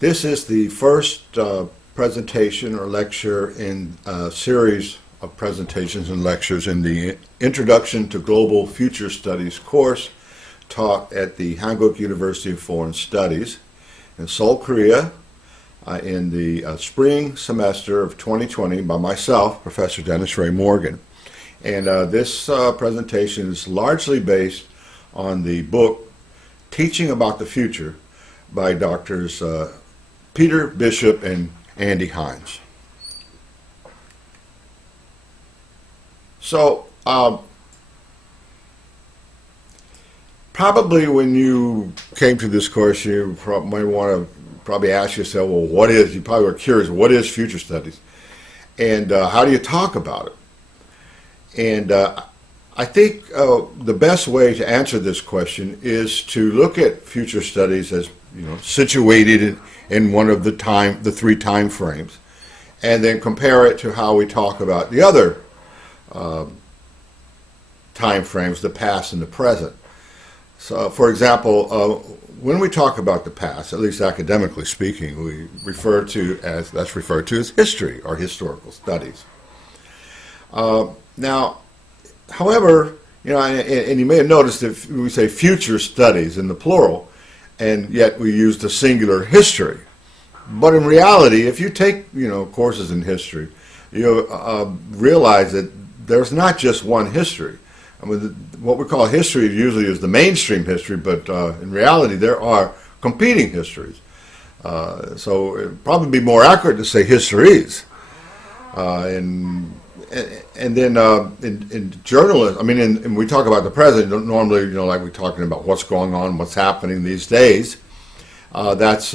This is the first presentation or lecture in a series of presentations and lectures in the Introduction to Global Future Studies course taught at the Hankuk University of Foreign Studies in Seoul, Korea in the spring semester of 2020 by myself, Professor Dennis Ray Morgan. And this presentation is largely based on the book Teaching About the Future by Drs. Peter Bishop and Andy Hines. So, probably when you came to this course, you might want to ask yourself, well, you probably were curious, what is future studies? And how do you talk about it? And I think the best way to answer this question is to look at future studies as situated in one of the three time frames, and then compare it to how we talk about the other time frames, the past and the present. So, for example, when we talk about the past, at least academically speaking, we refer to as history or historical studies. Now, however, and you may have noticed that we say future studies in the plural, and yet we use the singular history. But in reality, if you take courses in history, you realize that there's not just one history. I mean, what we call history usually is the mainstream history, but in reality, there are competing histories. So it'd probably be more accurate to say histories. And then in journalism, and we talk about the present, normally, like we're talking about what's going on, what's happening these days. That's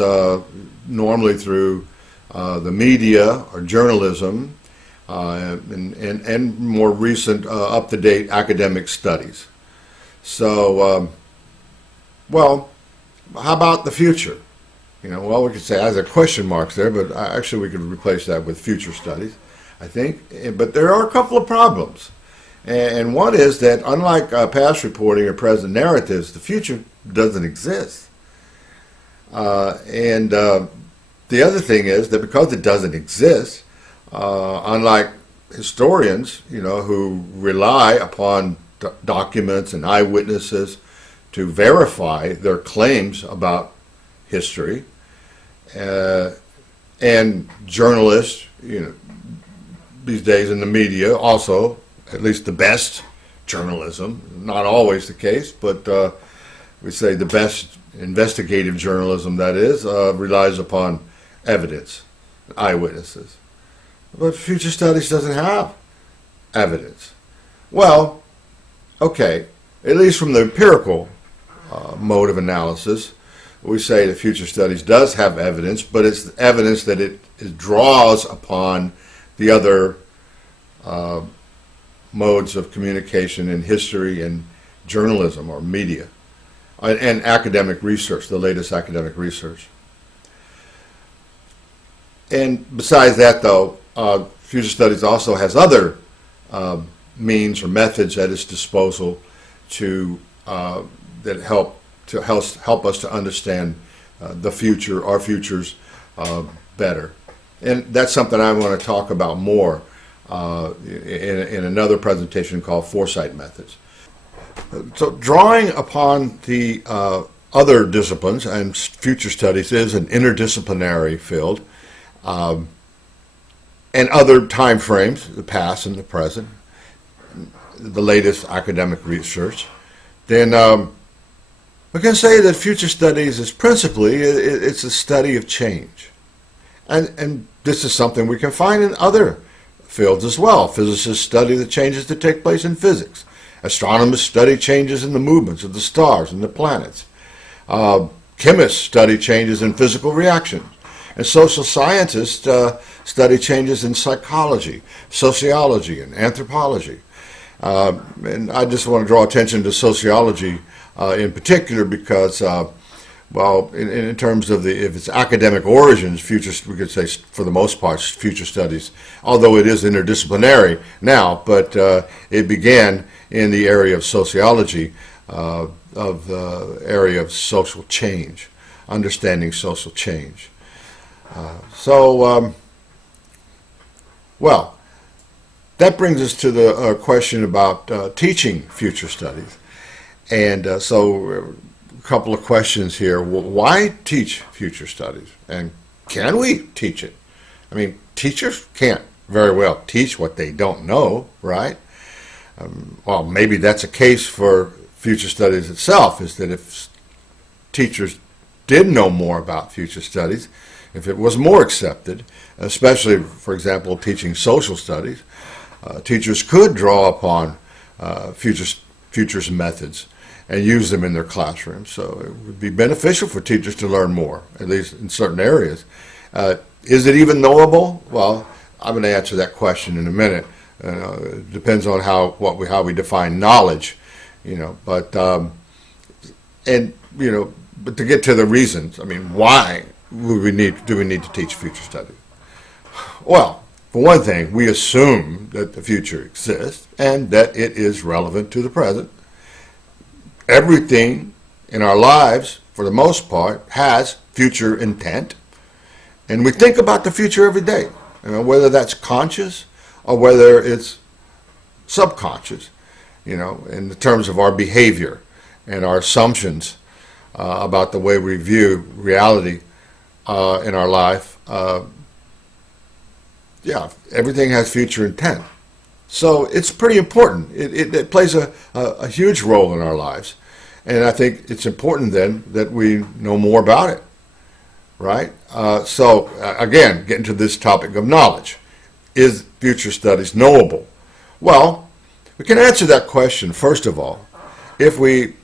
normally through the media or journalism and more recent up-to-date academic studies. So, well, how about the future? We could say as a question marks there, but actually we could replace that with future studies, I think. But there are a couple of problems. And one is that unlike past reporting or present narratives, the future doesn't exist. And the other thing is that because it doesn't exist, unlike historians, who rely upon documents and eyewitnesses to verify their claims about history, and journalists, these days in the media, also, at least the best journalism, not always the case, but we say the best investigative journalism, that is, relies upon evidence, eyewitnesses. But future studies doesn't have evidence. Well, okay, at least from the empirical mode of analysis, we say that future studies does have evidence, but it's evidence that it draws upon the other modes of communication in history and journalism or media and academic research, the latest academic research. And besides that, though, future studies also has other means or methods at its disposal that help us to understand the future, our futures, better. And that's something I want to talk about more in another presentation called Foresight Methods. So drawing upon the other disciplines, and future studies is an interdisciplinary field, and other time frames, the past and the present, the latest academic research, then we can say that future studies is principally, it's a study of change. And this is something we can find in other fields as well. Physicists study the changes that take place in physics. Astronomers study changes in the movements of the stars and the planets. Chemists study changes in physical reactions. And social scientists study changes in psychology, sociology, and anthropology. And I just want to draw attention to sociology in particular because, in terms of if its academic origins, we could say for the most part, future studies, although it is interdisciplinary now, but it began in the area of sociology, of the area of social change, understanding social change. Well, that brings us to the question about teaching future studies. And so a couple of questions here. Why teach future studies? And can we teach it? I mean, teachers can't very well teach what they don't know, right? Well, maybe that's a case for future studies itself, is that if teachers did know more about future studies, if it was more accepted, especially, for example, teaching social studies, teachers could draw upon futures methods and use them in their classrooms. So it would be beneficial for teachers to learn more, at least in certain areas. Is it even knowable? Well, I'm going to answer that question in a minute. It depends on how we define knowledge, But but to get to the reasons, I mean, why do we need to teach future studies? Well, for one thing, we assume that the future exists and that it is relevant to the present. Everything in our lives, for the most part, has future intent, and we think about the future every day, whether that's conscious or whether it's subconscious, in the terms of our behavior and our assumptions about the way we view reality in our life. Everything has future intent. So it's pretty important. It plays a huge role in our lives. And I think it's important then that we know more about it, right? Again, getting to this topic of knowledge. Is future studies knowable? Well, we can answer that question, first of all, if we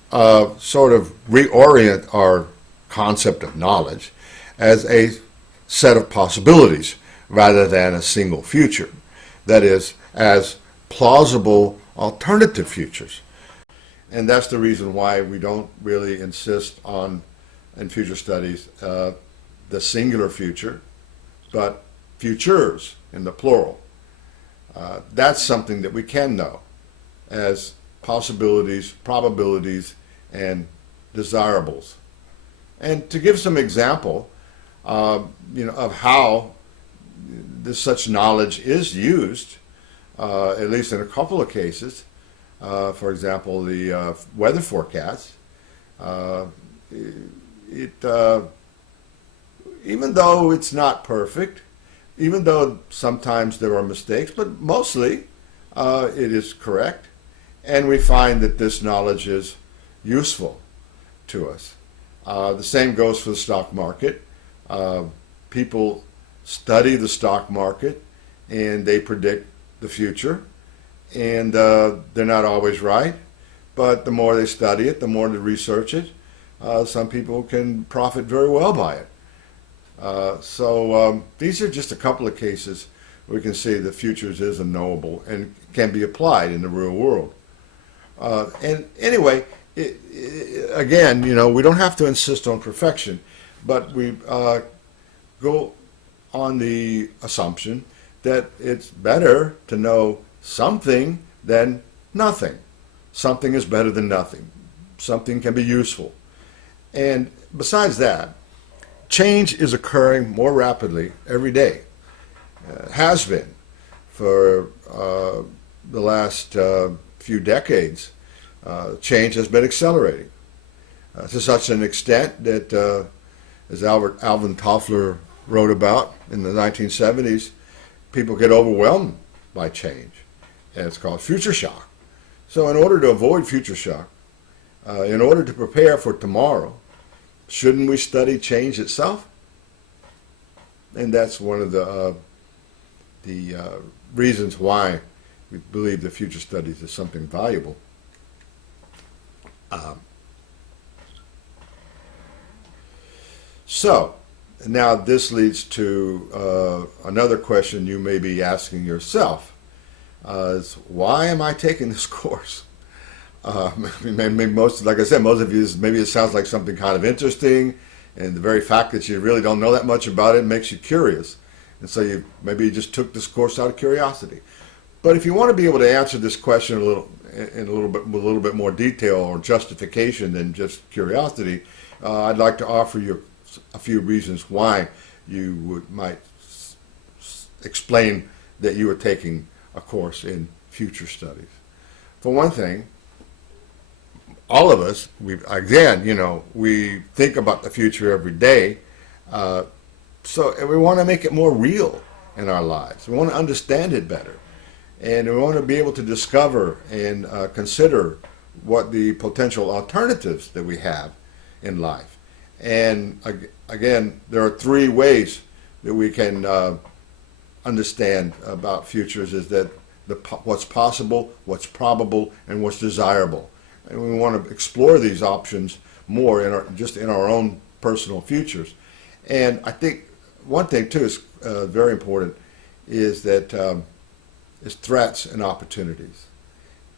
sort of reorient our concept of knowledge as a set of possibilities rather than a single future. That is, as plausible alternative futures. And that's the reason why we don't really insist on, in future studies, the singular future, but futures in the plural. That's something that we can know as possibilities, probabilities, and desirables. And to give some example, of how such knowledge is used, at least in a couple of cases. For example, the weather forecast. Even though it's not perfect, even though sometimes there are mistakes, but mostly it is correct, and we find that this knowledge is useful to us. The same goes for the stock market. People study the stock market and they predict the future, and they're not always right, but the more they study it, the more they research it, some people can profit very well by it. These are just a couple of cases where we can see the futures is knowable and can be applied in the real world. And anyway, again, we don't have to insist on perfection, but we go on the assumption that it's better to know something than nothing. Something is better than nothing. Something can be useful. And besides that, change is occurring more rapidly every day. Has been for the last few decades. Change has been accelerating to such an extent that, as Alvin Toffler wrote about in the 1970s, people get overwhelmed by change, and it's called future shock. So in order to avoid future shock, in order to prepare for tomorrow, shouldn't we study change itself? And that's one of the reasons why we believe that future studies is something valuable. So now this leads to another question you may be asking yourself: is why am I taking this course? Maybe most, like I said, most of you, maybe it sounds like something kind of interesting, and the very fact that you really don't know that much about it makes you curious, and so maybe you just took this course out of curiosity. But if you want to be able to answer this question with a little bit more detail or justification than just curiosity, I'd like to offer you a few reasons why you might explain that you are taking a course in future studies. For one thing, all of us, we think about the future every day, and we want to make it more real in our lives. We want to understand it better, and we want to be able to discover and consider what the potential alternatives that we have in life. And again, there are three ways that we can understand about futures: is that what's possible, what's probable, and what's desirable. And we want to explore these options more in our own personal futures. And I think one thing too is very important is that is threats and opportunities.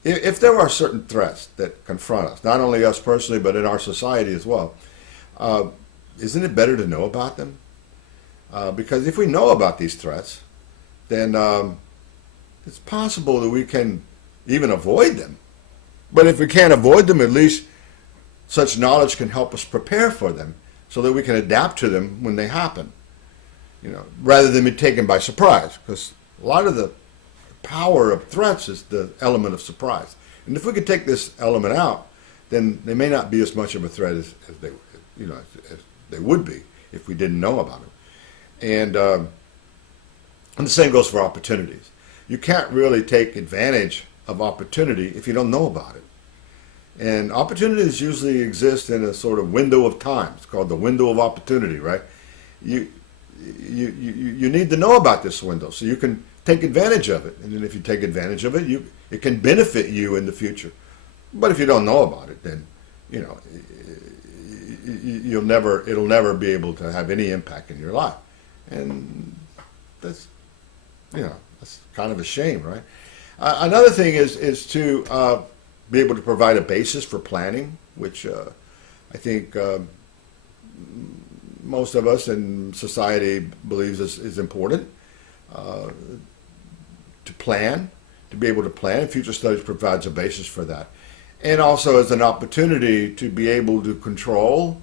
If there are certain threats that confront us, not only us personally, but in our society as well, isn't it better to know about them? Because if we know about these threats, then it's possible that we can even avoid them. But if we can't avoid them, at least such knowledge can help us prepare for them so that we can adapt to them when they happen, rather than be taken by surprise. Because a lot of the power of threats is the element of surprise. And if we could take this element out, then they may not be as much of a threat as they would be if we didn't know about them. And the same goes for opportunities. You can't really take advantage of opportunity if you don't know about it. And opportunities usually exist in a sort of window of time. It's called the window of opportunity, right? You need to know about this window so you can take advantage of it. And then if you take advantage of it, it can benefit you in the future. But if you don't know about it, then it'll never be able to have any impact in your life. And that's kind of a shame, right? Another thing is to be able to provide a basis for planning, which I think most of us in society believes is important. To plan, to be able to plan, and future studies provides a basis for that. And also as an opportunity to be able to control,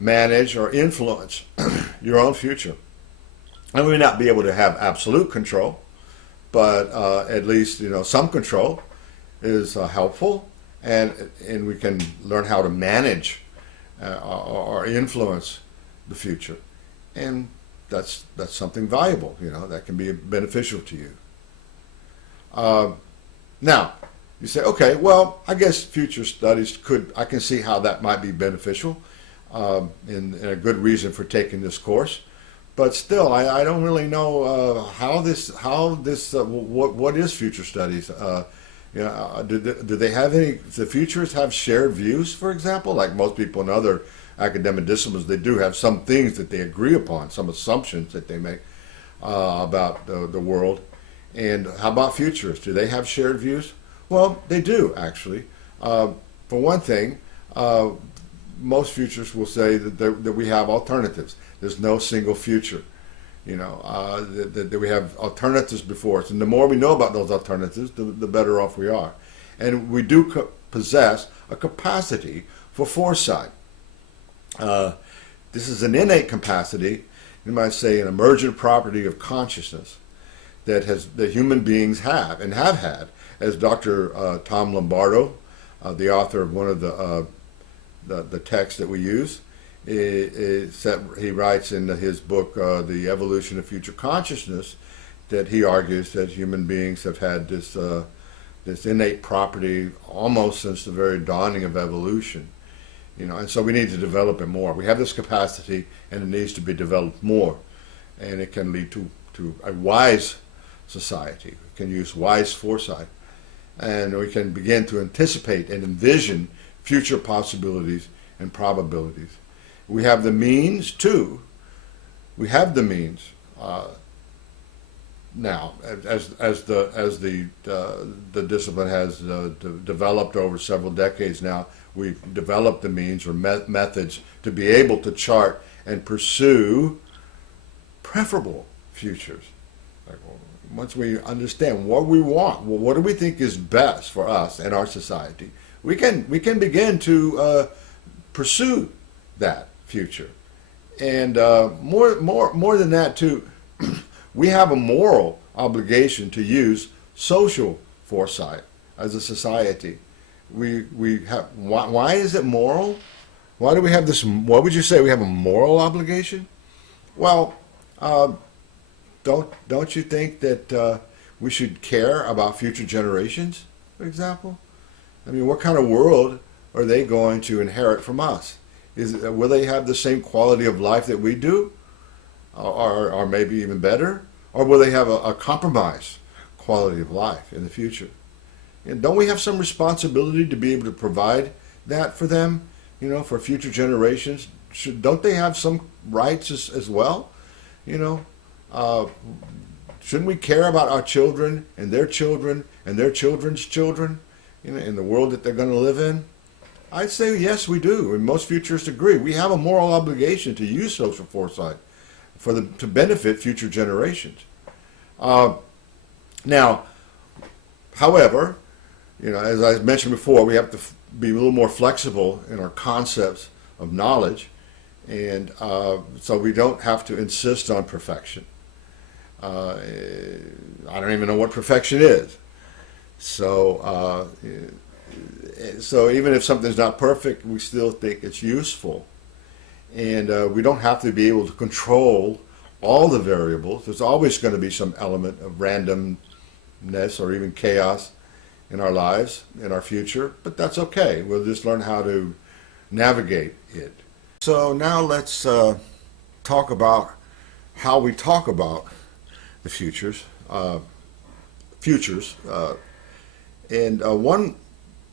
manage, or influence your own future. And we may not be able to have absolute control, but at least some control is helpful, and we can learn how to manage or influence the future, and that's something valuable, that can be beneficial to you. Now, you say, okay, well, I guess future studies I can see how that might be beneficial, and a good reason for taking this course. But still, I don't really know what is future studies. Do they have any? The futurists have shared views, for example, like most people in other academic disciplines. They do have some things that they agree upon, some assumptions that they make about the world. And how about futurists? Do they have shared views? Well, they do actually. For one thing, most futurists will say that we have alternatives. There's no single future, that we have alternatives before us. And the more we know about those alternatives, the better off we are. And we do possess a capacity for foresight. This is an innate capacity, you might say an emergent property of consciousness that human beings have and have had. As Dr. Tom Lombardo, the author of one of the texts that we use, he writes in his book, The Evolution of Future Consciousness, that he argues that human beings have had this innate property almost since the very dawning of evolution. And so we need to develop it more. We have this capacity, and it needs to be developed more. And it can lead to a wise society. We can use wise foresight. And we can begin to anticipate and envision future possibilities and probabilities. We have the means too. We have the means now, as the discipline has developed over several decades now. We've developed the means or methods to be able to chart and pursue preferable futures. Once we understand what we want, what do we think is best for us and our society, we can begin to pursue that future. And more than that too, we have a moral obligation to use social foresight as a society. We have, why is it moral? Why do we have this? What would you say we have a moral obligation? Well, don't you think that we should care about future generations, for example? I mean, what kind of world are they going to inherit from us? Will they have the same quality of life that we do, or maybe even better? Or will they have a compromised quality of life in the future? And don't we have some responsibility to be able to provide that for them, for future generations? Don't they have some rights as well? Shouldn't we care about our children and their children and their children's children, in the world that they're going to live in? I'd say yes, we do, and most futurists agree. We have a moral obligation to use social foresight to benefit future generations. Now, however, as I mentioned before, we have to be a little more flexible in our concepts of knowledge, and so we don't have to insist on perfection. I don't even know what perfection is. So even if something's not perfect, we still think it's useful. And we don't have to be able to control all the variables. There's always going to be some element of randomness or even chaos in our lives, in our future, but that's okay. We'll just learn how to navigate it. So now let's talk about how we talk about the futures. And one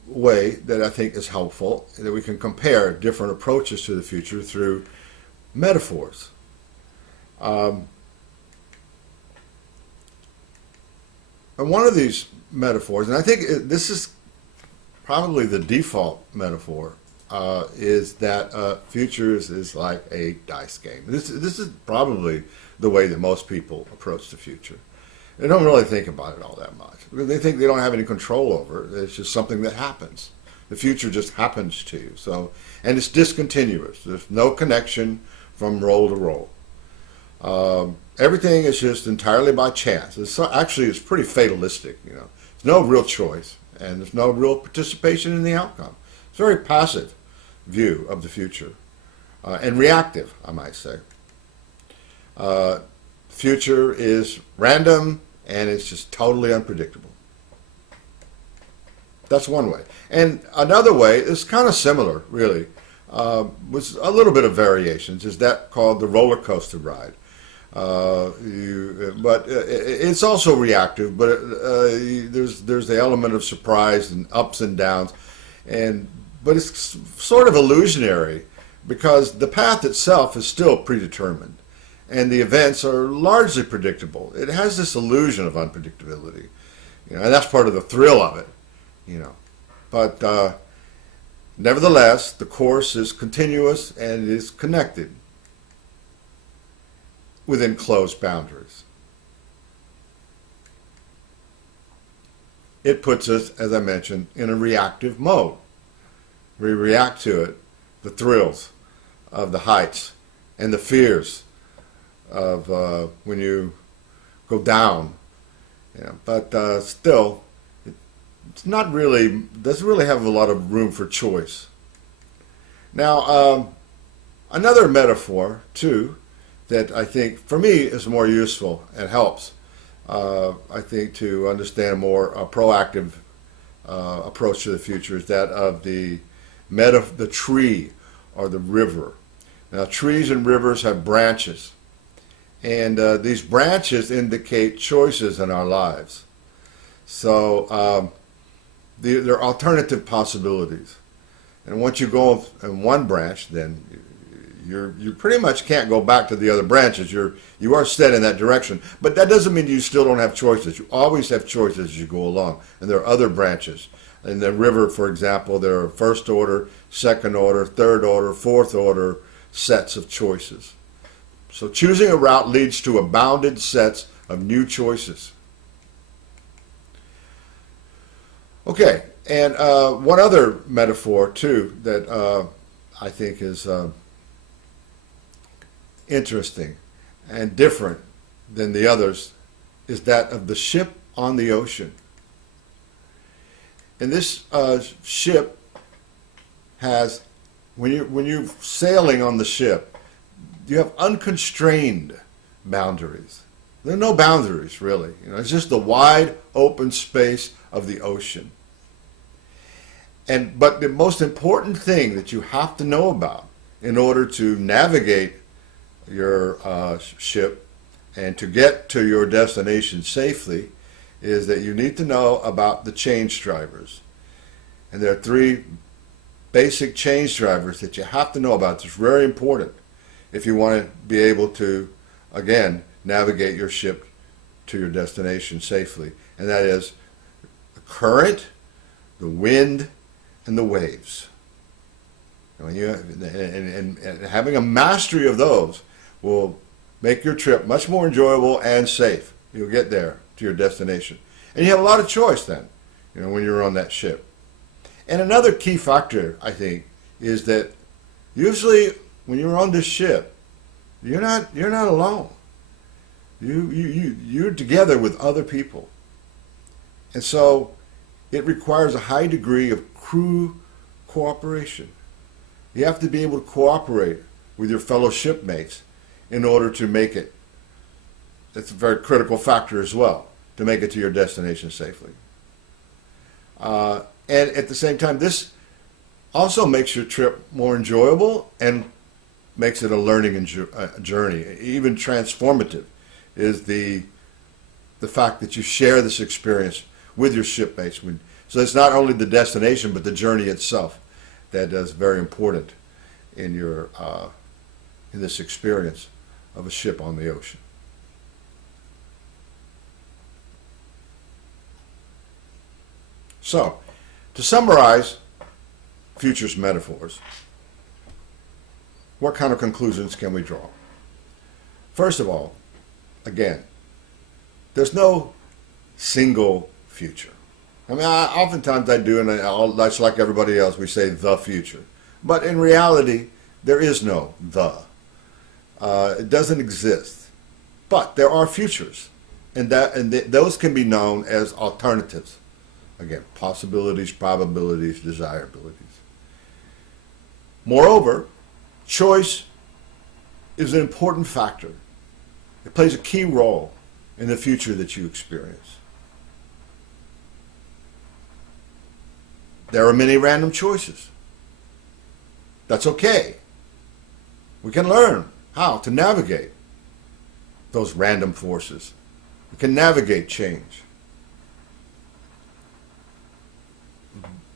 way that I think is helpful is that we can compare different approaches to the future through metaphors. And one of these metaphors, and I think this is probably the default metaphor, is that futures is like a dice game. This is probably the way that most people approach the future. They don't really think about it all that much because they think they don't have any control over it. It's just something that happens. The future just happens to you. And it's discontinuous. There's no connection from roll to roll. Everything is just entirely by chance. It's pretty fatalistic. There's no real choice and there's no real participation in the outcome. It's a very passive view of the future and reactive, I might say. Future is random and it's just totally unpredictable. That's one way. And another way is kind of similar, really, with a little bit of variations, is that called the roller coaster ride. But it's also reactive, but there's the element of surprise and ups and downs, but it's sort of illusionary because the path itself is still predetermined. And the events are largely predictable. It has this illusion of unpredictability, and that's part of the thrill of it, But nevertheless, the course is continuous and it is connected within closed boundaries. It puts us, as I mentioned, in a reactive mode. We react to it, the thrills of the heights and the fears of when you go down, but still, it's not really, doesn't really have a lot of room for choice. Now, another metaphor too that I think for me is more useful and helps, I think, to understand more proactive approach to the future is that of the tree or the river. Now, trees and rivers have branches. And these branches indicate choices in our lives. So there are alternative possibilities. And once you go in one branch, then you pretty much can't go back to the other branches. You are set in that direction. But that doesn't mean you still don't have choices. You always have choices as you go along. And there are other branches. In the river, for example, there are first order, second order, third order, fourth order sets of choices. So choosing a route leads to abounded sets of new choices. Okay, and one other metaphor too that I think is interesting and different than the others is that of the ship on the ocean. And this ship has, when you're sailing on the ship, you have unconstrained boundaries. There are no boundaries, really. It's just the wide open space of the ocean. But the most important thing that you have to know about in order to navigate your ship and to get to your destination safely is that you need to know about the change drivers. And there are 3 basic change drivers that you have to know about. It's very important if you want to be able to, again, navigate your ship to your destination safely. And that is the current, the wind, and the waves. And having a mastery of those will make your trip much more enjoyable and safe. You'll get there to your destination. And you have a lot of choice then, when you're on that ship. And another key factor, I think, is that usually when you're on this ship, you're not alone. You're together with other people. And so it requires a high degree of crew cooperation. You have to be able to cooperate with your fellow shipmates in order to make it. That's a very critical factor as well, to make it to your destination safely. And at the same time, this also makes your trip more enjoyable and makes it a learning journey. Even transformative is the fact that you share this experience with your shipmates. So it's not only the destination, but the journey itself that is very important in your in this experience of a ship on the ocean. So, to summarize Future's metaphors, what kind of conclusions can we draw? First of all, again, there's no single future. Oftentimes I do, and that's like everybody else, we say the future. But in reality, there is no the. It doesn't exist. But there are futures, and those can be known as alternatives. Again, possibilities, probabilities, desirabilities. Moreover, choice is an important factor. It plays a key role in the future that you experience. There are many random choices. That's okay. We can learn how to navigate those random forces. We can navigate change.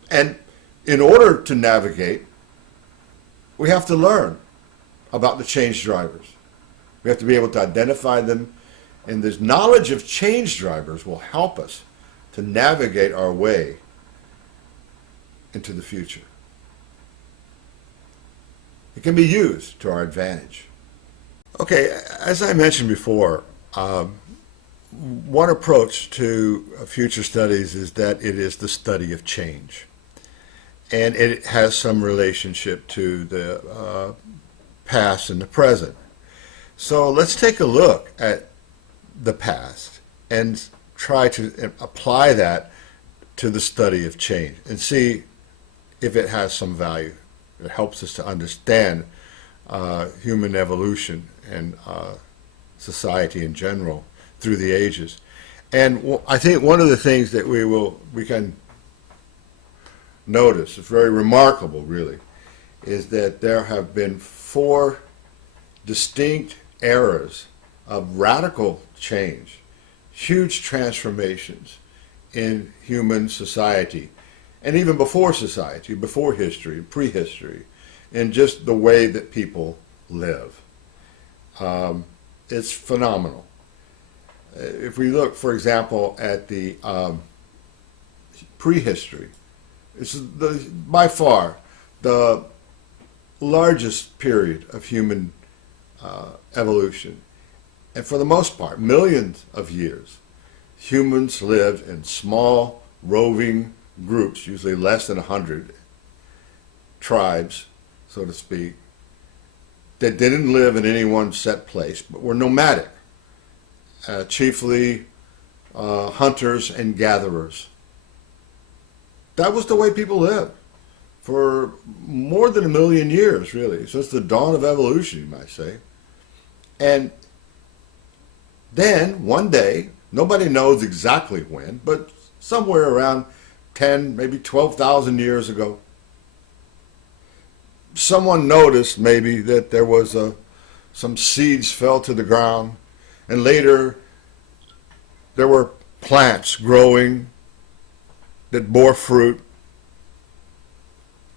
And in order to navigate, we have to learn about the change drivers. We have to be able to identify them, and this knowledge of change drivers will help us to navigate our way into the future. It can be used to our advantage. Okay, as I mentioned before, one approach to future studies is that it is the study of change. And it has some relationship to the past and the present. So let's take a look at the past and try to apply that to the study of change and see if it has some value. It helps us to understand human evolution and society in general through the ages. And I think one of the things that we can notice, it's very remarkable really, is that there have been 4 distinct eras of radical change, huge transformations in human society, and even before society, before history, prehistory, in just the way that people live. It's phenomenal. If we look, for example, at the prehistory, it's by far the largest period of human evolution. And for the most part, millions of years, humans lived in small, roving groups, usually less than 100 tribes, so to speak, that didn't live in any one set place, but were nomadic, chiefly hunters and gatherers. That was the way people lived for more than 1 million years, really, since the dawn of evolution, you might say. And then, one day, nobody knows exactly when, but somewhere around 10, maybe 12,000 years ago, someone noticed maybe that there was some seeds fell to the ground, and later there were plants growing that bore fruit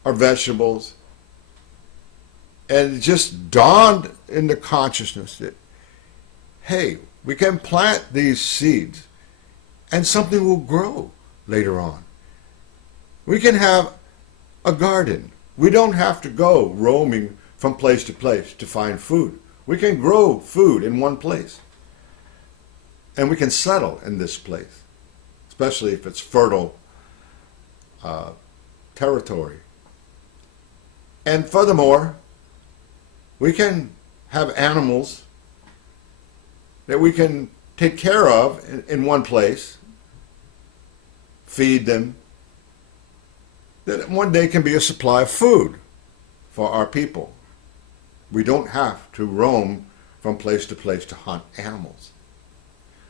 or vegetables. And it just dawned in the consciousness that, hey, we can plant these seeds and something will grow later on. We can have a garden. We don't have to go roaming from place to place to find food. We can grow food in one place. And we can settle in this place, especially if it's fertile territory. And furthermore, we can have animals that we can take care of in one place, feed them, that one day can be a supply of food for our people. We don't have to roam from place to place to hunt animals.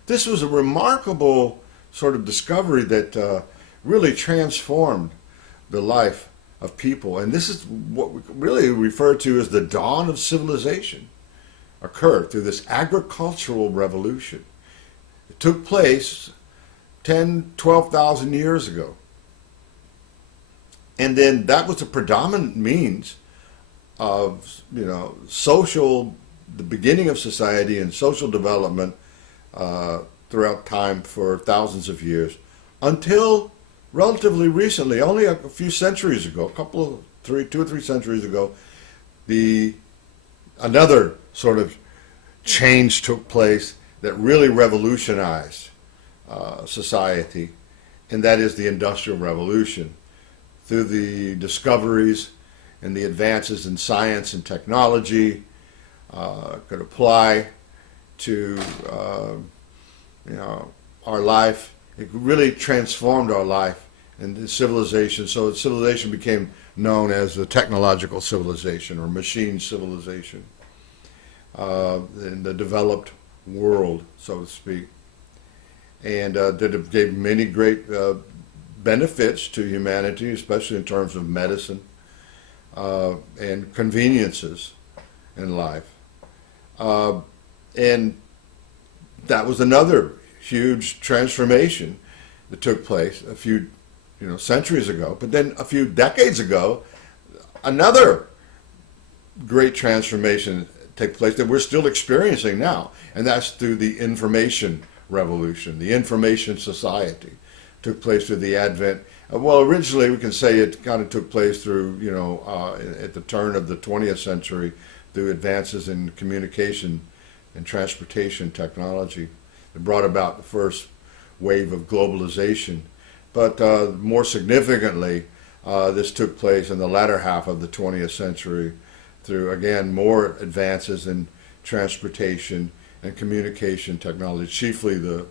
This was a remarkable sort of discovery that really transformed the life of people. And this is what we really refer to as the dawn of civilization occurred through this agricultural revolution. It took place 10, 12,000 years ago. And then that was the predominant means of, social, the beginning of society and social development throughout time for thousands of years, until relatively recently, only a few centuries ago, 2 or 3 centuries ago, another sort of change took place that really revolutionized society, and that is the Industrial Revolution. Through the discoveries and the advances in science and technology, could apply to our life. It really transformed our life and the civilization. So civilization became known as the technological civilization or machine civilization in the developed world, so to speak. And that gave many great benefits to humanity, especially in terms of medicine and conveniences in life. And that was another huge transformation that took place a few centuries ago. But then a few decades ago, another great transformation took place that we're still experiencing now, and that's through the information revolution, the information society. Took place through the advent. Well, originally we can say it kind of took place through, at the turn of the 20th century, through advances in communication and transportation technology that brought about the first wave of globalization. But more significantly, this took place in the latter half of the 20th century through, again, more advances in transportation and communication technology, chiefly the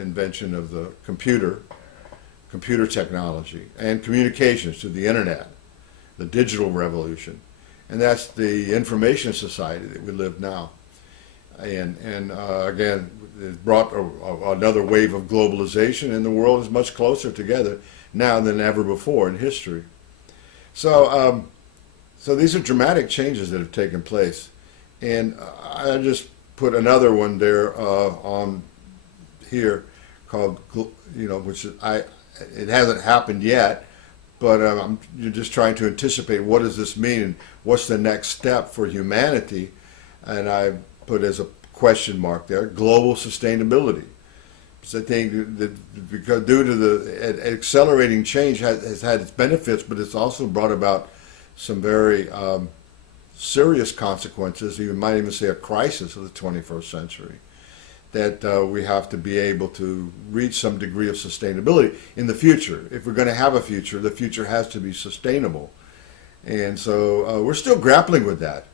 invention of the computer technology, and communications to the internet, the digital revolution. And that's the information society that we live now. And again, it brought another wave of globalization, and the world is much closer together now than ever before in history. So these are dramatic changes that have taken place. And I just put another one there on here called, which it hasn't happened yet, but you're just trying to anticipate what does this mean and what's the next step for humanity. And I put as a question mark there, global sustainability. So I think that because due to the accelerating change has had its benefits, but it's also brought about some very serious consequences. You might even say a crisis of the 21st century. That we have to be able to reach some degree of sustainability in the future. If we're going to have a future, the future has to be sustainable. And so we're still grappling with that.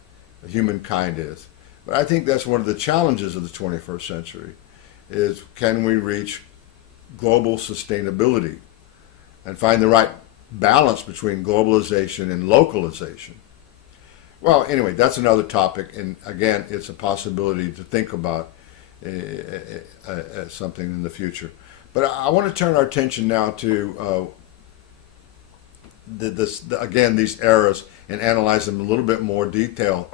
humankind is. But I think that's one of the challenges of the 21st century, is can we reach global sustainability and find the right balance between globalization and localization. Well, anyway, that's another topic, and again, it's a possibility to think about something in the future. But I want to turn our attention now to again, these eras, and analyze them in a little bit more detail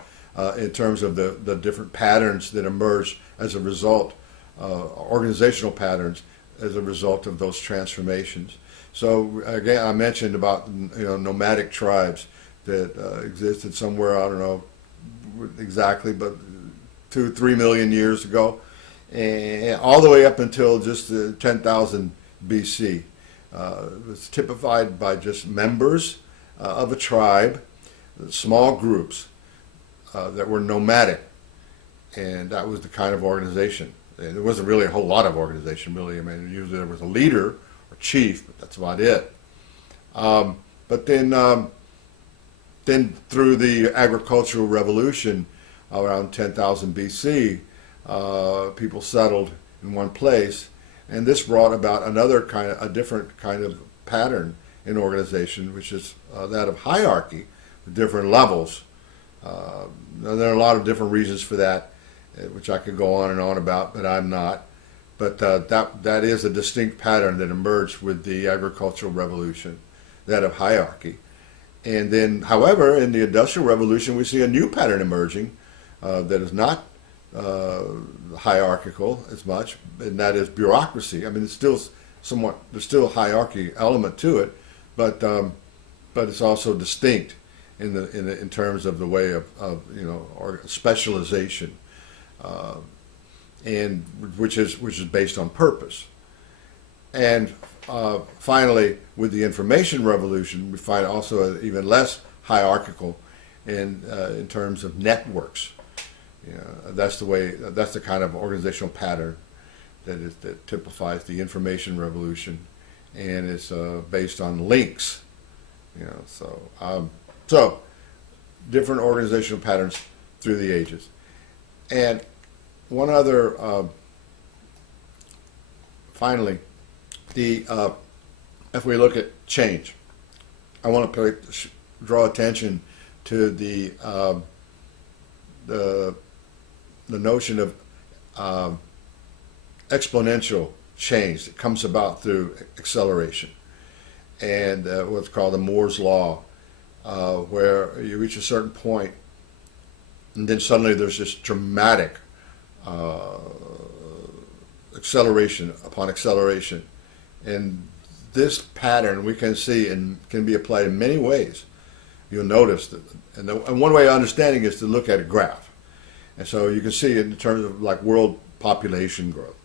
in terms of the different patterns that emerge as a result, organizational patterns as a result of those transformations. So again, I mentioned about nomadic tribes that existed somewhere, I don't know exactly, but 2-3 million years ago, and all the way up until just 10,000 BC. It was typified by just members of a tribe, small groups that were nomadic, and that was the kind of organization. And there wasn't really a whole lot of organization, really. I mean, usually there was a leader or chief, but that's about it. But then through the agricultural revolution around 10,000 BC, people settled in one place, and this brought about a different kind of pattern in organization, which is that of hierarchy, with different levels. There are a lot of different reasons for that, which I could go on and on about, but I'm not. But that is a distinct pattern that emerged with the agricultural revolution, that of hierarchy. And then, however, in the Industrial Revolution, we see a new pattern emerging that is not hierarchical as much, and that is bureaucracy. I mean, it's still there's still a hierarchy element to it, but it's also distinct in terms of the way of or specialization, and which is based on purpose. And finally, with the information revolution, we find also even less hierarchical in terms of networks. That's the kind of organizational pattern that typifies the information revolution, and it's based on links. So different organizational patterns through the ages. And one other, finally, if we look at change, I want to draw attention to the notion of exponential change that comes about through acceleration, and what's called the Moore's Law, where you reach a certain point, and then suddenly there's this dramatic acceleration upon acceleration. And this pattern we can see and can be applied in many ways. You'll notice that, and one way of understanding is to look at a graph. And so you can see it in terms of like world population growth.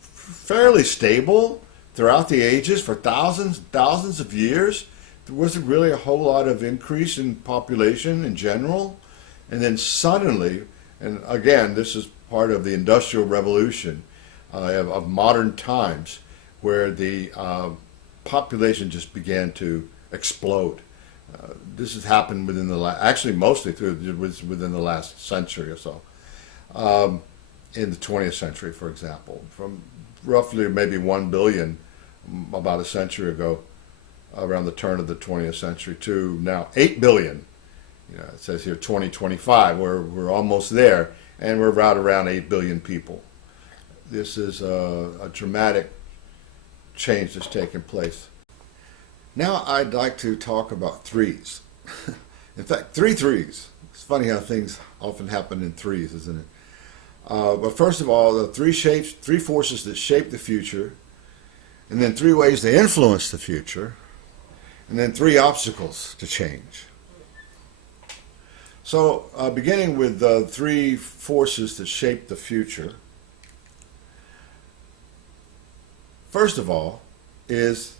Fairly stable throughout the ages for thousands of years. There wasn't really a whole lot of increase in population in general. And then suddenly, and again, this is part of the Industrial Revolution of modern times, where the population just began to explode. This has happened within actually mostly within the last century or so. In the 20th century, for example, from roughly maybe 1 billion about a century ago, around the turn of the 20th century, to now 8 billion. It says here 2025, we're almost there, and we're right around 8 billion people. This is a dramatic change that's taken place. Now I'd like to talk about threes. In fact, three threes. It's funny how things often happen in threes, isn't it? But first of all, the three forces that shape the future, and then 3 ways they influence the future, and then 3 obstacles to change. So beginning with the 3 forces that shape the future, first of all is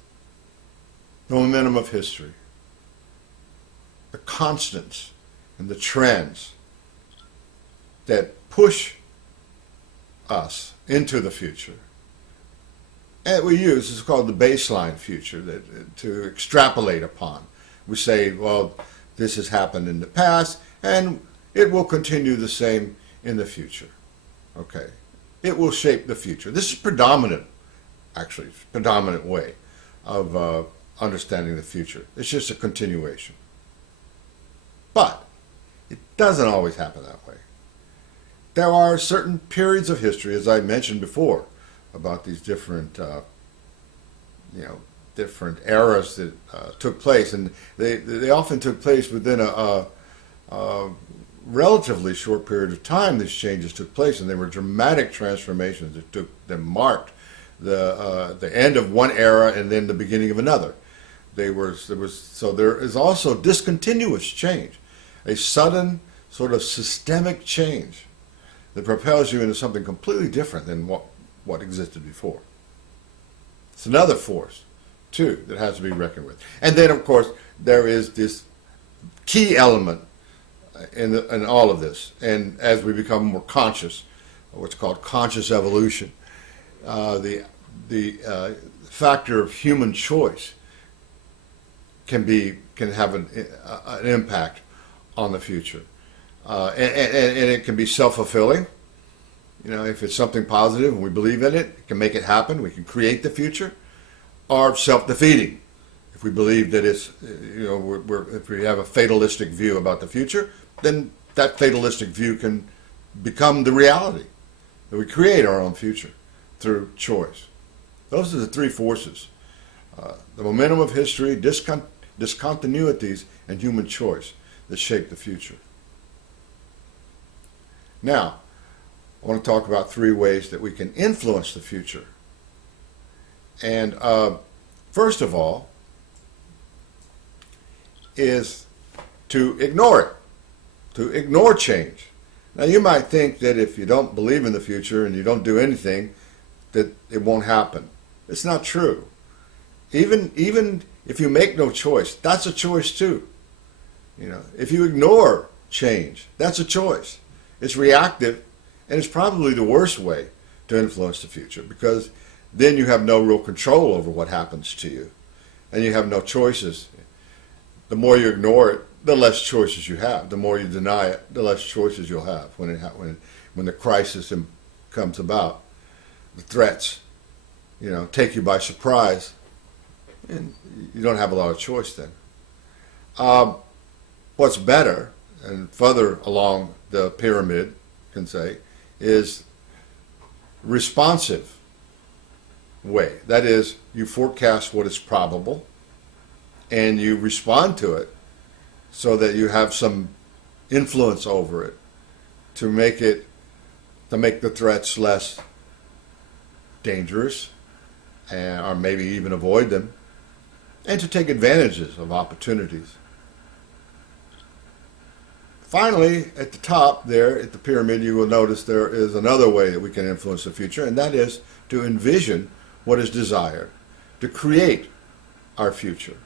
the momentum of history, the constants and the trends that push us into the future. And we use, it's called the baseline future, to extrapolate upon. We say, well, this has happened in the past, and it will continue the same in the future. Okay, it will shape the future. This is predominant way of understanding the future. It's just a continuation. But it doesn't always happen that way. There are certain periods of history, as I mentioned before, about these different, different eras that took place, and they often took place within a relatively short period of time. These changes took place, and they were dramatic transformations that marked the end of one era and then the beginning of another. So there is also discontinuous change, a sudden sort of systemic change that propels you into something completely different than what existed before. It's another force, too, that has to be reckoned with. And then, of course, there is this key element in all of this. And as we become more conscious, what's called conscious evolution, the factor of human choice can have an impact on the future, and it can be self-fulfilling. If it's something positive and we believe in it, it can make it happen. We can create the future, or self-defeating. If we believe that it's, if we have a fatalistic view about the future, then that fatalistic view can become the reality. That we create our own future through choice. Those are the three forces: the momentum of history, discontinuities, and human choice that shape the future. Now, I want to talk about three ways that we can influence the future. And first of all is to ignore it, to ignore change. Now, you might think that if you don't believe in the future and you don't do anything, that it won't happen. It's not true. Even if you make no choice, that's a choice too. If you ignore change, that's a choice. It's reactive, and it's probably the worst way to influence the future, because then you have no real control over what happens to you, and you have no choices. The more you ignore it, the less choices you have. The more you deny it, the less choices you'll have when the crisis comes about. The threats, take you by surprise, and you don't have a lot of choice then. What's better, and further along the pyramid, can say, is responsive way. That is, you forecast what is probable, and you respond to it so that you have some influence over it to make the threats less dangerous, or maybe even avoid them, and to take advantages of opportunities. Finally, at the top there, at the pyramid, you will notice there is another way that we can influence the future, and that is to envision what is desired, to create our future.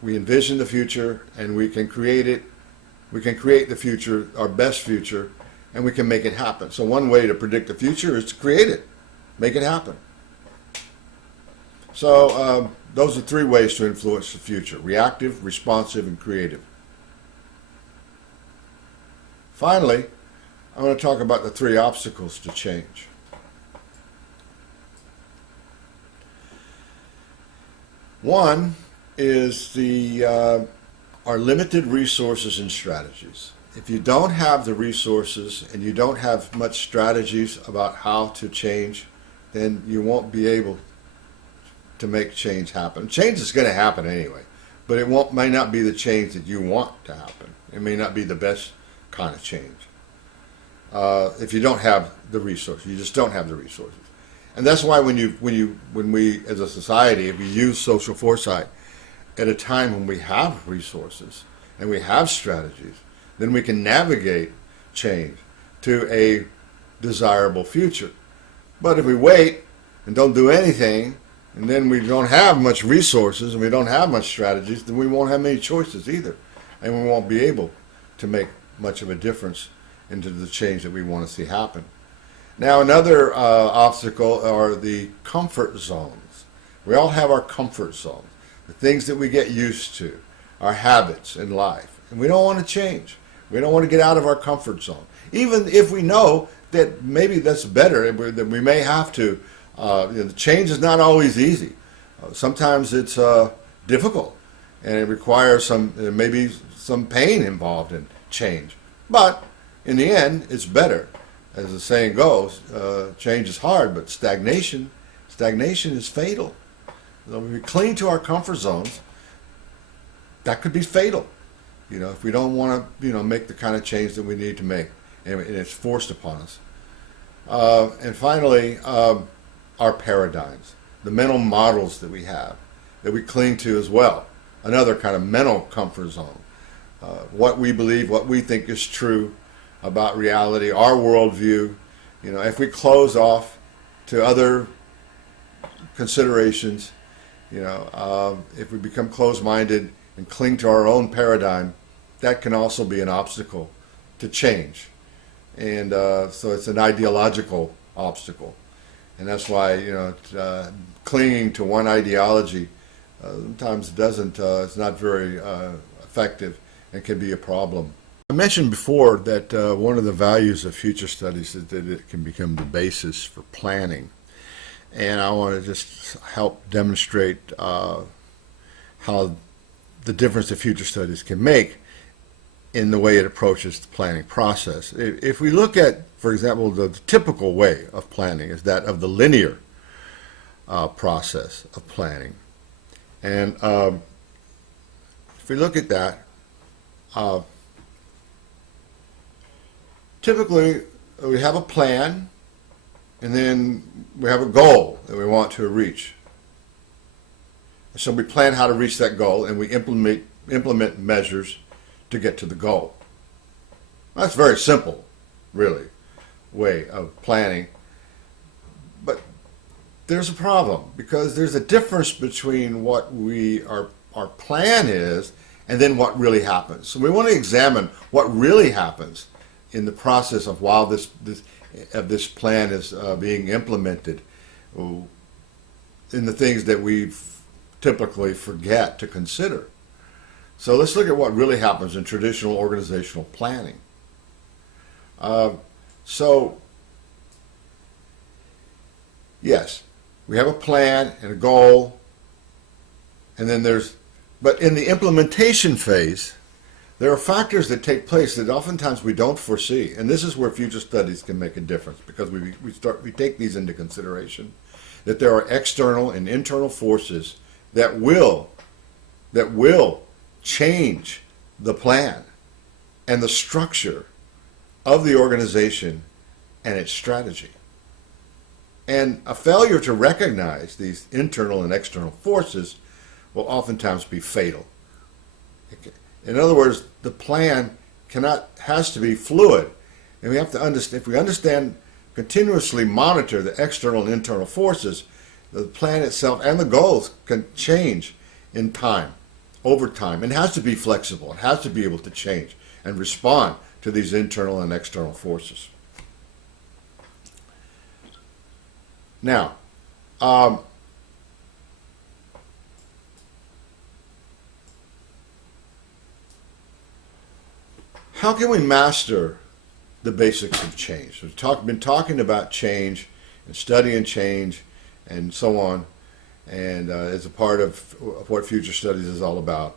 We envision the future, and we can create it. We can create the future, our best future, and we can make it happen. So one way to predict the future is to create it, make it happen. So those are three ways to influence the future: reactive, responsive, and creative. Finally, I want to talk about the three obstacles to change. One is our limited resources and strategies. If you don't have the resources and you don't have much strategies about how to change, then you won't be able to make change happen. Change is going to happen anyway, but it may not be the change that you want to happen. It may not be the best kind of change. If you don't have the resources, you just don't have the resources. And that's why when we as a society, if we use social foresight at a time when we have resources and we have strategies, then we can navigate change to a desirable future. But if we wait and don't do anything, and then we don't have much resources and we don't have much strategies, then we won't have many choices either, and we won't be able to make much of a difference into the change that we want to see happen. Now, another obstacle are the comfort zones. We all have our comfort zones, the things that we get used to, our habits in life. And we don't want to change. We don't want to get out of our comfort zone. Even if we know that maybe that's better, that we may have to. The change is not always easy. Sometimes it's difficult, and it requires maybe some pain involved in change. But in the end, it's better. As the saying goes, change is hard, but stagnation is fatal. When we cling to our comfort zones, that could be fatal. If we don't want to, make the kind of change that we need to make, and it's forced upon us. And finally, our paradigms, the mental models that we have, that we cling to as well. Another kind of mental comfort zone. What we believe, what we think is true about reality, our worldview. If we close off to other considerations, if we become closed-minded and cling to our own paradigm, that can also be an obstacle to change. And so it's an ideological obstacle. And that's why, clinging to one ideology sometimes it's not very effective and can be a problem. I mentioned before that one of the values of future studies is that it can become the basis for planning. And I want to just help demonstrate how the difference that future studies can make in the way it approaches the planning process. If we look at, for example, the typical way of planning is that of the linear process of planning. And if we look at that, typically we have a plan, and then we have a goal that we want to reach. So we plan how to reach that goal, and we implement measures to get to the goal. That's very simple, really, way of planning. But there's a problem, because there's a difference between what our plan is and then what really happens. So we want to examine what really happens in the process of while this plan is being implemented, in the things that we typically forget to consider. So let's look at what really happens in traditional organizational planning. So, yes, we have a plan and a goal, and then but in the implementation phase, there are factors that take place that oftentimes we don't foresee, and this is where future studies can make a difference, because we take these into consideration, that there are external and internal forces that will change the plan and the structure of the organization and its strategy. And a failure to recognize these internal and external forces will oftentimes be fatal. In other words, the plan has to be fluid. And we have to understand, if we continuously monitor the external and internal forces, the plan itself and the goals can change in time, over time. It has to be flexible. It has to be able to change and respond to these internal and external forces. Now, how can we master the basics of change? We've been talking about change and studying change and so on, and as a part of what future studies is all about.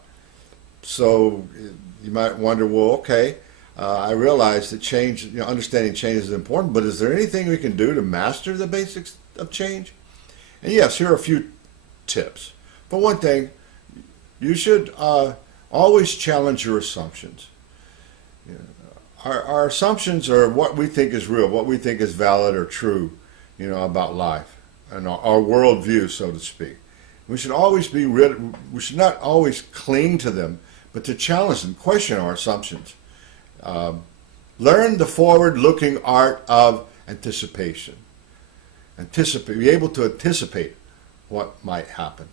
So you might wonder, well, okay, I realize that change, understanding change is important, but is there anything we can do to master the basics of change? And yes, here are a few tips. For one thing, you should always challenge your assumptions. Our assumptions are what we think is real, what we think is valid or true, about life and our worldview, so to speak. We should not always cling to them, but to challenge them, question our assumptions. Learn the forward-looking art of anticipation. Be able to anticipate what might happen.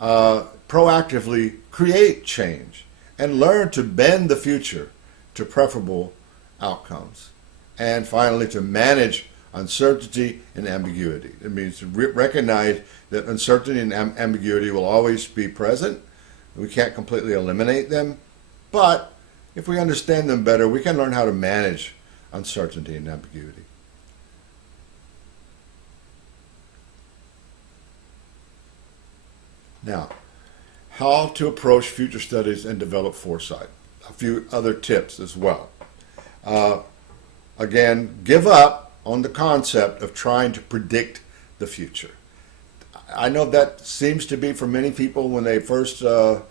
Proactively create change and learn to bend the future to preferable outcomes. And finally, to manage uncertainty and ambiguity. It means to recognize that uncertainty and ambiguity will always be present. We can't completely eliminate them, But if we understand them better, we can learn how to manage uncertainty and ambiguity. Now, how to approach future studies and develop foresight. A few other tips as well. Again, give up on the concept of trying to predict the future. I know that seems to be for many people when they first, start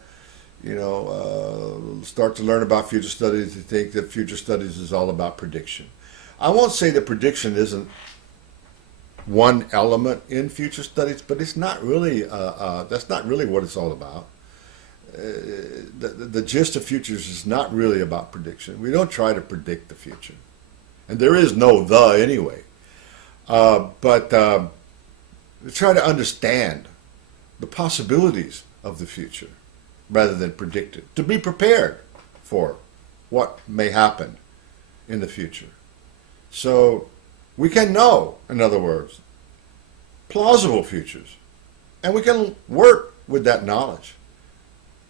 to learn about future studies, they think that future studies is all about prediction. I won't say that prediction isn't one element in future studies, but it's not really. That's not really what it's all about. The gist of futures is not really about prediction. We don't try to predict the future, and there is no "the" anyway. But try to understand the possibilities of the future rather than predict it. To be prepared for what may happen in the future. So we can know, in other words, plausible futures, and we can work with that knowledge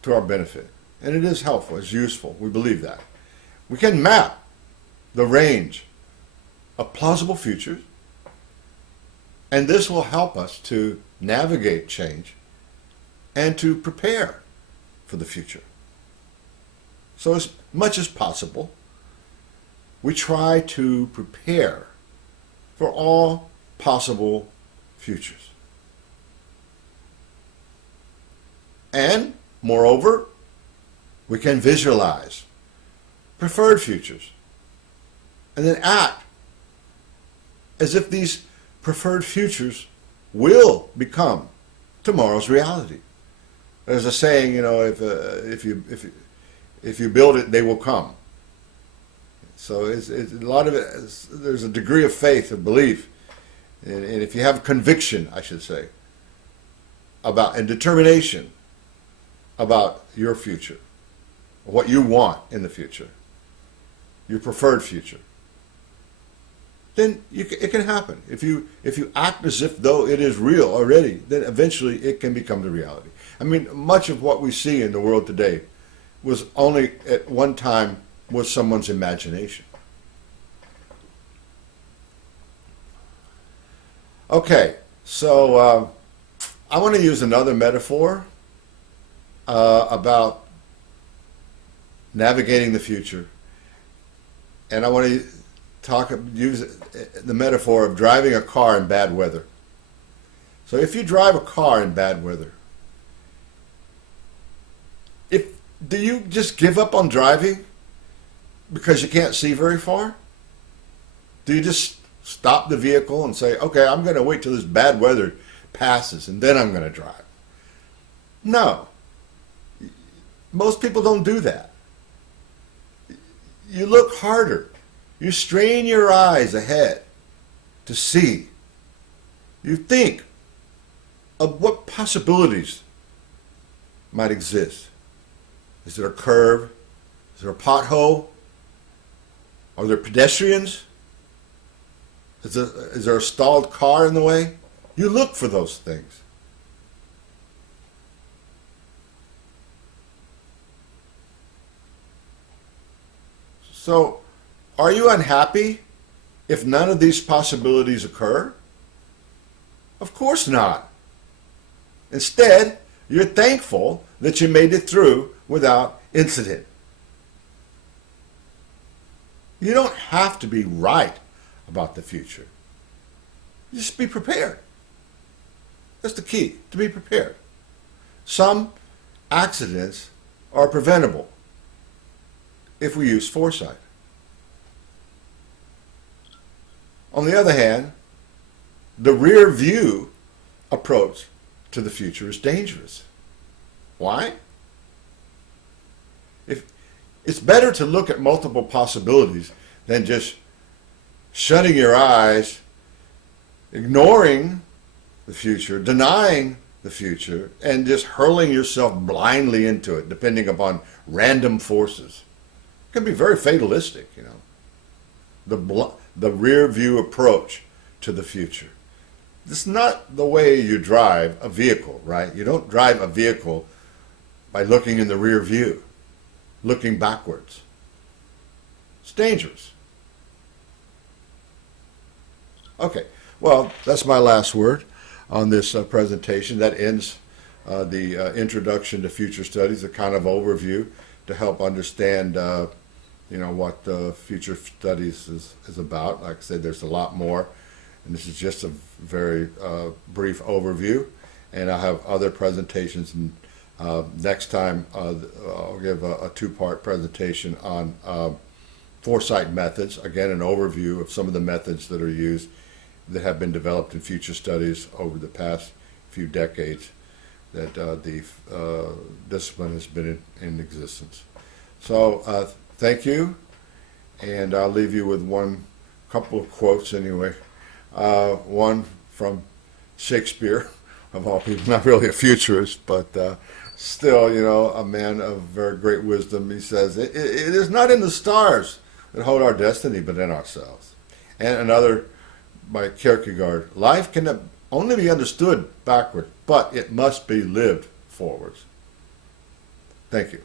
to our benefit. And it is helpful, it's useful, we believe that. We can map the range of plausible futures, and this will help us to navigate change and to prepare for the future. So as much as possible, we try to prepare for all possible futures. And, moreover, we can visualize preferred futures and then act as if these preferred futures will become tomorrow's reality. There's a saying, if you build it, they will come. So it's a lot of it. There's a degree of faith and belief, and if you have conviction, I should say, about and determination about your future, what you want in the future, your preferred future, then it can happen. If you act as if though it is real already, then eventually it can become the reality. I mean, much of what we see in the world today was only at one time was someone's imagination. Okay, so I want to use another metaphor about navigating the future, and I want to use the metaphor of driving a car in bad weather. So if you drive a car in bad weather, do you just give up on driving because you can't see very far? Do you just stop the vehicle and say, okay, I'm going to wait till this bad weather passes and then I'm going to drive? No. Most people don't do that. You look harder. You strain your eyes ahead to see. You think of what possibilities might exist. Is there a curve? Is there a pothole? Are there pedestrians? Is there a stalled car in the way? You look for those things. So, are you unhappy if none of these possibilities occur? Of course not. Instead, you're thankful that you made it through without incident. You don't have to be right about the future. Just be prepared. That's the key, to be prepared. Some accidents are preventable if we use foresight. On the other hand, the rear view approach to the future is dangerous. Why? It's better to look at multiple possibilities than just shutting your eyes, ignoring the future, denying the future, and just hurling yourself blindly into it, depending upon random forces. It can be very fatalistic, The rear view approach to the future. It's not the way you drive a vehicle, right? You don't drive a vehicle by looking in the rear view. looking backwards. It's dangerous. Okay, well, that's my last word on this presentation. That ends the introduction to future studies, a kind of overview to help understand what future studies is about. Like I said, there's a lot more, and this is just a very brief overview. And I'll have other presentations, and next time I'll give a two-part presentation on foresight methods. Again, an overview of some of the methods that are used that have been developed in future studies over the past few decades that the discipline has been in existence. So thank you, and I'll leave you with couple of quotes anyway. One from Shakespeare, of all people, not really a futurist, but still, a man of very great wisdom. He says, it is not in the stars that hold our destiny, but in ourselves. And another by Kierkegaard, life can only be understood backward, but it must be lived forwards. Thank you.